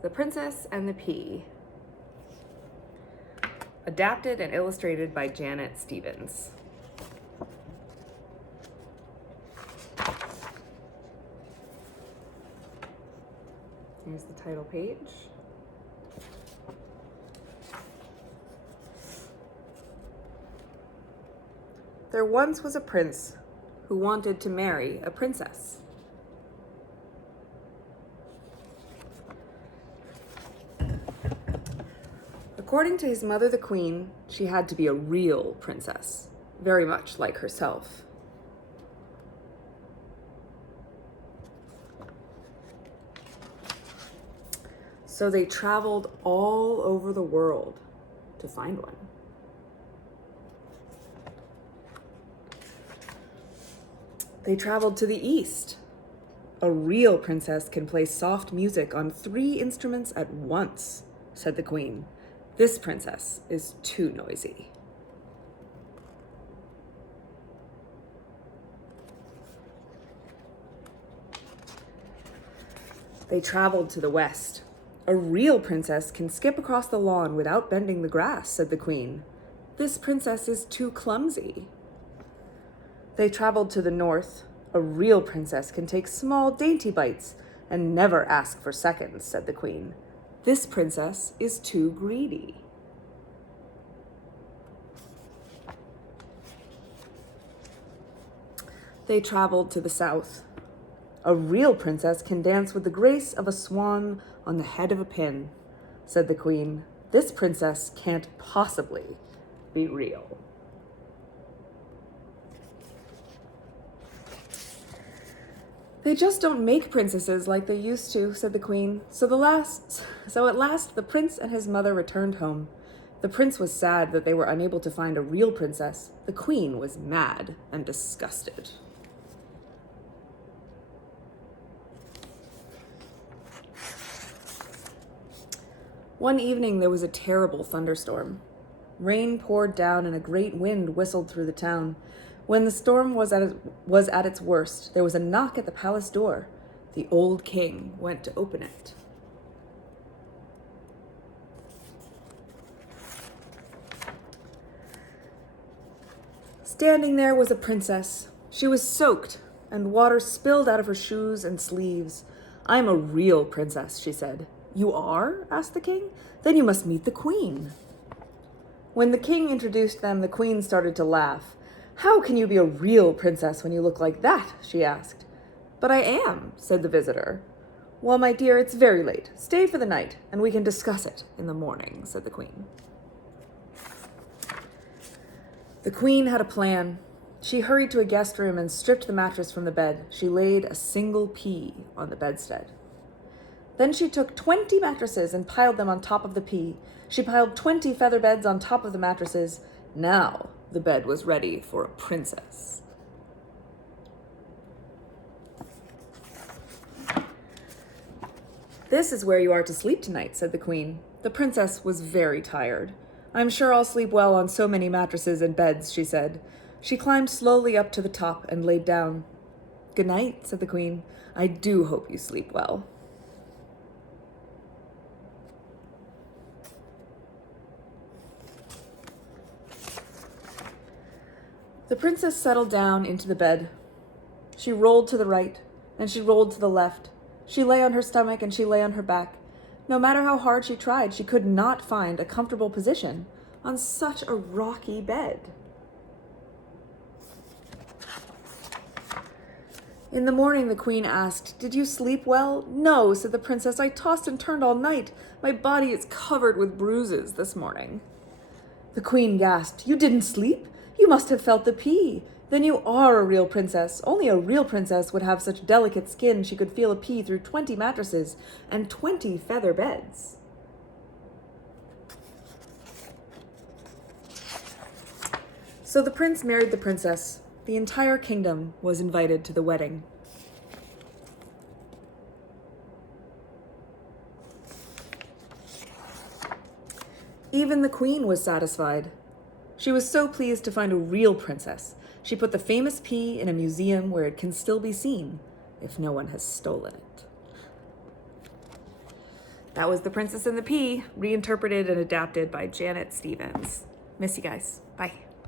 The Princess and the Pea. Adapted and illustrated by Janet Stevens. Here's the title page. There once was a prince who wanted to marry a princess. According to his mother, the queen, she had to be a real princess, very much like herself. So they traveled all over the world to find one. They traveled to the east. A real princess can play soft music on 3 instruments at once, said the queen. This princess is too noisy. They traveled to the west. A real princess can skip across the lawn without bending the grass, said the queen. This princess is too clumsy. They traveled to the north. A real princess can take small, dainty bites and never ask for seconds, said the queen. This princess is too greedy. They traveled to the south. A real princess can dance with the grace of a swan on the head of a pin, said the queen. This princess can't possibly be real. They just don't make princesses like they used to, said the queen. So at last the prince and his mother returned home. The prince was sad that they were unable to find a real princess. The queen was mad and disgusted. One evening there was a terrible thunderstorm. Rain poured down and a great wind whistled through the town. When the storm was at its worst, there was a knock at the palace door. The old king went to open it. Standing there was a princess. She was soaked, and water spilled out of her shoes and sleeves. "I am a real princess," she said. "You are?" asked the king. "Then you must meet the queen." When the king introduced them, the queen started to laugh. "How can you be a real princess when you look like that?" she asked. "But I am," said the visitor. "Well, my dear, it's very late. Stay for the night, and we can discuss it in the morning," said the queen. The queen had a plan. She hurried to a guest room and stripped the mattress from the bed. She laid a single pea on the bedstead. Then she took 20 mattresses and piled them on top of the pea. She piled 20 feather beds on top of the mattresses. Now the bed was ready for a princess. "This is where you are to sleep tonight," said the queen. The princess was very tired. "I'm sure I'll sleep well on so many mattresses and beds," she said. She climbed slowly up to the top and laid down. "Good night," said the queen. "I do hope you sleep well." The princess settled down into the bed. She rolled to the right, and she rolled to the left. She lay on her stomach, and she lay on her back. No matter how hard she tried, she could not find a comfortable position on such a rocky bed. In the morning, the queen asked, "Did you sleep well?" "No," said the princess. "I tossed and turned all night. My body is covered with bruises this morning." The queen gasped. "You didn't sleep? You must have felt the pea. Then you are a real princess. Only a real princess would have such delicate skin she could feel a pea through 20 mattresses and 20 feather beds." So the prince married the princess. The entire kingdom was invited to the wedding. Even the queen was satisfied. She was so pleased to find a real princess. She put the famous pea in a museum where it can still be seen if no one has stolen it. That was The Princess and the Pea, reinterpreted and adapted by Janet Stevens. Miss you guys. Bye.